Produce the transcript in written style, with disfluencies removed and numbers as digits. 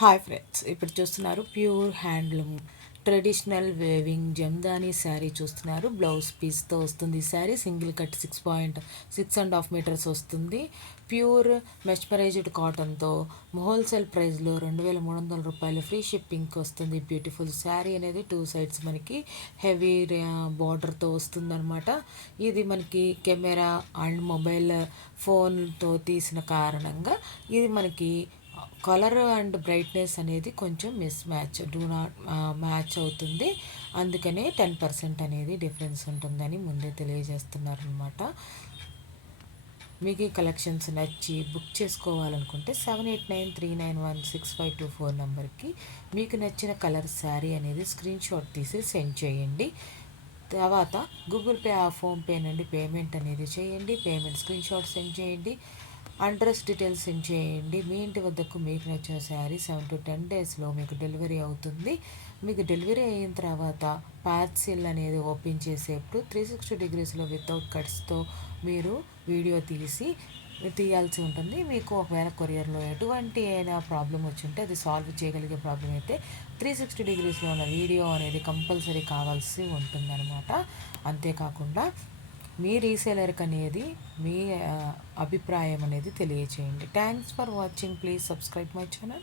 Hi friends, ఇప్పుడు చూస్తున్నారు pure handloom traditional weaving jamdani sari చూస్తున్నారు. బ్లౌజ్ పీస్తో వస్తుంది ఈ శారీ. సింగిల్ కట్ 6.6.5 మీటర్స్ వస్తుంది. ప్యూర్ మెస్మరైజ్డ్ కాటన్తో హోల్సేల్ ప్రైస్లో 2,300 రూపాయలు ఫ్రీ షిప్పింగ్కి వస్తుంది. బ్యూటిఫుల్ శారీ అనేది 2 సైడ్స్ మనకి హెవీ బార్డర్తో వస్తుందన్నమాట. ఇది మనకి కెమెరా అండ్ మొబైల్ ఫోన్తో తీసిన కారణంగా ఇది మనకి కలర్ అండ్ బ్రైట్నెస్ అనేది కొంచెం డూ నాట్ మ్యాచ్ అవుతుంది. అందుకనే 10% అనేది డిఫరెన్స్ ఉంటుందని ముందే తెలియజేస్తున్నారనమాట. మీకు ఈ కలెక్షన్స్ నచ్చి బుక్ చేసుకోవాలనుకుంటే 7893916524 నెంబర్కి మీకు నచ్చిన కలర్ శారీ అనేది స్క్రీన్ షాట్ తీసి సెండ్ చేయండి. తర్వాత గూగుల్ పే ఫోన్పే నుండి పేమెంట్ అనేది చేయండి. పేమెంట్ స్క్రీన్ షాట్ సెండ్ చేయండి. అడ్రస్ డీటెయిల్స్ సెండ్ చేయండి. మీ ఇంటి వద్దకు మీకు నచ్చిన శారీ 7 to 10 డేస్లో మీకు డెలివరీ అవుతుంది. మీకు డెలివరీ అయిన తర్వాత పార్సిల్ అనేది ఓపెన్ చేసేప్పుడు 360 degreesలో వితౌట్ కట్స్తో మీరు వీడియో తీయాల్సి ఉంటుంది. మీకు ఒకవేళ కొరియర్లో ఎటువంటి అయినా ప్రాబ్లం వచ్చి ఉంటే అది సాల్వ్ చేయగలిగే ప్రాబ్లం అయితే 360 degreesలో ఉన్న వీడియో అనేది కంపల్సరీ కావాల్సి ఉంటుందన్నమాట. అంతేకాకుండా మీ రీసేలర్కి అనేది మీ అభిప్రాయం అనేది తెలియచేయండి. Thanks for watching. Please subscribe my channel.